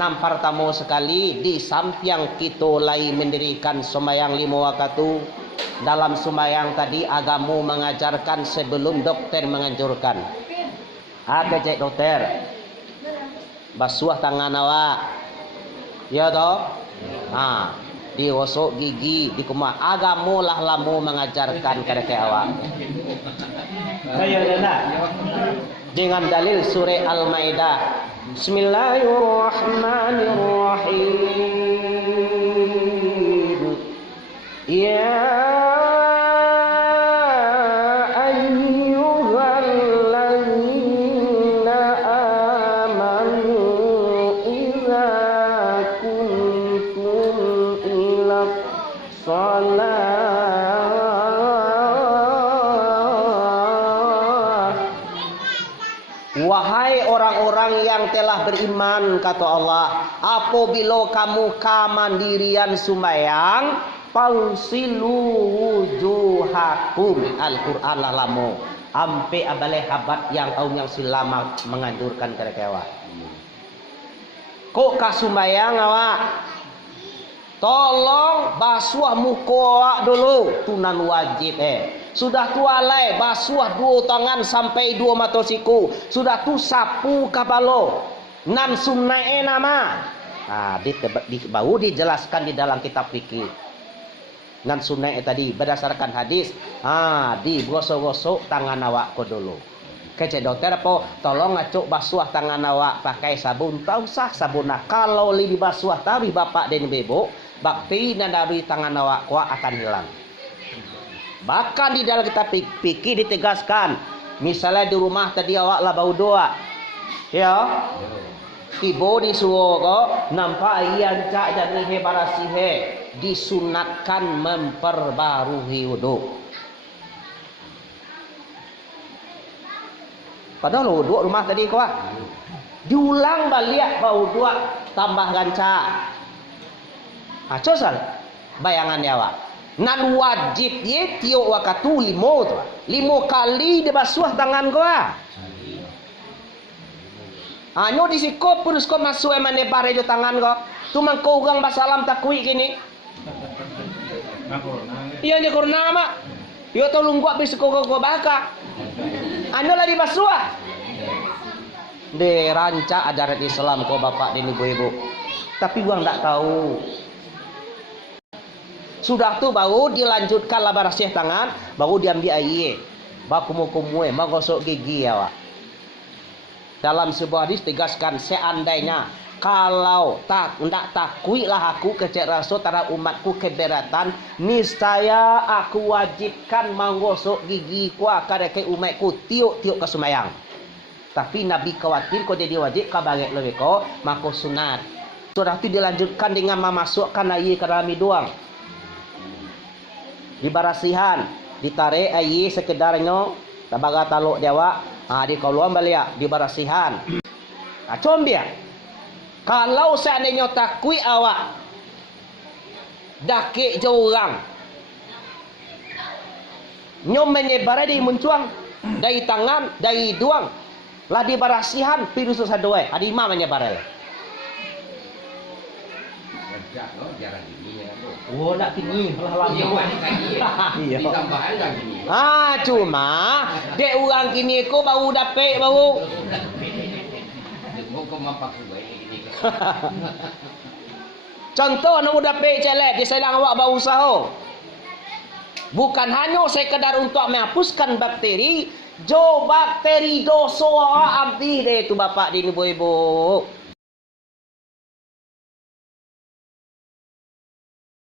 Nampar tamu sekali di samping kita lagi mendirikan sembahyang 5 waktu. Dalam sembahyang tadi agamu mengajarkan sebelum dokter menganjurkan. Apa cek dokter? Basuh tangan awak. Ya toh? Digosok gigi, di kumah. Agamu lah lamu mengajarkan kepada awak. Saya dana. Dengan dalil surah Al-Maidah. Bismillahirrahmanirrahim. Ya ayyuhalladzina amanu idza kuntum ila shalah. Wahai orang-orang yang telah beriman, kata Allah, apabila kamu kamandirian sembahyang, pausilu wujuhakum. Al-Quran lalamu ampe abale habat yang yang silama menganjurkan kerekewa. Kok kasumbayang awak? Tolong basuh muka awak dulu, tunan wajib Sudah tualai basuh 2 tangan sampai 2 mata siku. Sudah tu sapu kapalo. Nan sunnah nama. Baru dijelaskan di dalam kitab fikih. Nan sunnah tadi berdasarkan hadis. Digosok-gosok tangan awak ko dulu. Kece dokter apa? Tolong ngacuk basuh tangan awak pakai sabun. Tak usah sabun. Kalau li dibasuh tawi bapak dan ibu, bakti dan dari tangan awak kuat akan hilang. Bahkan di dalam kitab fikih ditegaskan, misalnya di rumah tadi awak lah bau doa, ya, ibu disuruh kok nampak ian cak dan ihe barasihe disunatkan memperbarui wudu. Padahal wudu rumah tadi kok diulang balik bau doa tambah ganca. Cosal bayangan awak. Nan wajib ye tiok wakatu 5 tu. 5 kali dia basuh tangan gua. Nyo disiko purus ko masuk emane bare jo tangan ko. Tu mangko urang basalam takui kini. Iya nya korna mak. Yo tolong gua bisiko gua baka. Lah dibasuh. De ranca ajaran Islam ko bapak dan ibu-ibu. Tapi gua ndak tahu. Sudah tu baru dilanjutkan lah barasih tangan, baru diambil air, baru kumue, menggosok gigi awak. Dalam sebuah hadis tegaskan, seandainya kalau tidak takui lah aku kecek rasa tara umatku keberatan, niscaya aku wajibkan menggosok gigi ku akar ke umatku tiuk-tiuk ke sembahyang. Tapi Nabi khawatir kau jadi wajib kau bagi lebih kau maka sunat. Sudah tu dilanjutkan dengan memasukkan air ke dalam hidung. Di barasihan ditarik air sekedarnya tabaga taluk dewa di kaluan balik di barasihan combia kalau seandainya takui awak dakik jauh orang nyom menyebar di muncuang dari tangan dari hidung lah di barasihan virus sadoi adi ma menyebar oh nak tinggi lah iya. Cuma dek orang kini ko bau dapet bau. Contoh nak dapet celek di selang awak bau usaha. Bukan hanya sekedar untuk menghapuskan bakteri, jo bakteri dosa abdi deh tu bapak dan ibu-ibu.